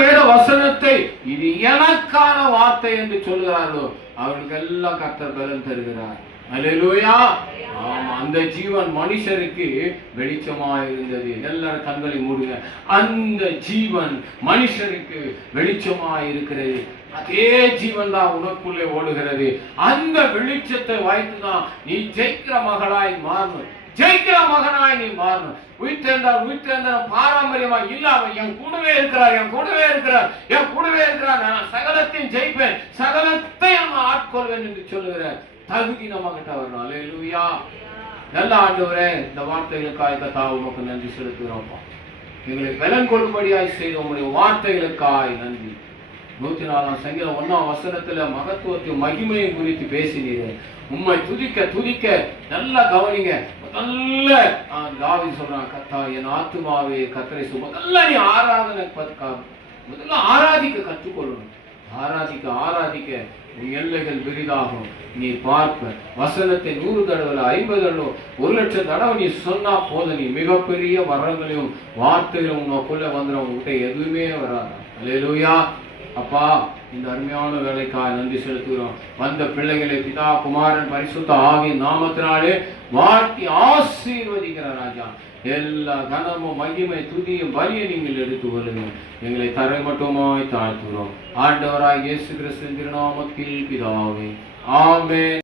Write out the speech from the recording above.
வேத வசனத்தை இது எனக்கான வார்த்தை என்று சொல்கிறார்களோ அவர்களுக்கு எல்லாம் கர்த்தர் பலன் தருகிறார். அல்லேலூயா. ஆமா, அந்த ஜீவன் மனுஷருக்கு வெளிச்சமாய் இருந்தது. எல்லாரும் கண்களை மூடுங்க. அந்த ஜீவன் மனுஷருக்கு வெளிச்சமாய் இருக்கிறது. அதே ஜீவன் தான் உனக்குள்ளே ஓடுகிறது. அந்த வெளிச்சத்தை வைத்துதான் நீ ஜெயிக்கிற மகளாய் மாறணும், ஜெயிக்கிற மகனாய் நீ மாறணும். உயிர்த்தெழுந்தார் பாரம்பரியமா இல்லாம என் கூடவே இருக்கிறார், என் கூடவே இருக்கிறார், என் கூடவே இருக்கிறார், நான் சகலத்தையும் ஜெயிப்பேன், சகலத்தை நான் ஆட்கொள்வேன் என்று சொல்லுகிறார். தகுதி நம்ம கிட்ட வரணும். அல்லேலூயா. நல்ல ஆண்டவரே, இந்த வார்த்தைகளுக்காக கர்த்தாவே உமக்கு நன்றி செலுத்துகிறோம்ப்பா. எங்களை பலன் கொள்ளும்படியாய் செய்த உங்களுடைய வார்த்தைகளுக்காய் நன்றி. 104 சங்கீதம் 1ஆம் வசனத்துல மகத்துவத்தையும் மகிமையும் குறித்து பேசினீங்க. உம்மை துதிக்க துதிக்க நல்லா கவனிங்க. நல்ல தாவீது சொல்றான், கர்த்தா என் ஆத்துமாவே கர்த்தரை முதல்ல நீ ஆராதனை முதல்ல ஆராதிக்க கற்றுக்கொள்ளணும். ஆராதிக்க ஆராதிக்க உன் எல்லைகள் விரிதாகும். நீ பார்ப்ப வசனத்தை 100 தடவை 50 தடவை 1,00,000 தடவை நீ சொன்னா போதும். நீ மிகப்பெரிய வரங்களையும் வார்த்தைகளும் உனக்குள்ள வந்துடும். உங்ககிட்ட எதுவுமே வராது. அல்லேலூயா. அப்பா, இந்த அருமையான வேலைக்காக நன்றி செலுத்துகிறோம். வந்த பிள்ளைகளை பிதா குமாரன் பரிசுத்த ஆவியின் நாமத்தினாலே வாழ்த்தி ஆசீர்வதிக்கிற ராஜா. எல்லா கனமும் மகிமை துதியும் பலியை நீங்கள் எடுத்து கொள்ளுங்க. எங்களை தரை மட்டுமாய் தாழ்த்துகிறோம். ஆண்டவராய் இயேசு கிறிஸ்துவின் திருநாமத்தில் பிதாவே, ஆமென்.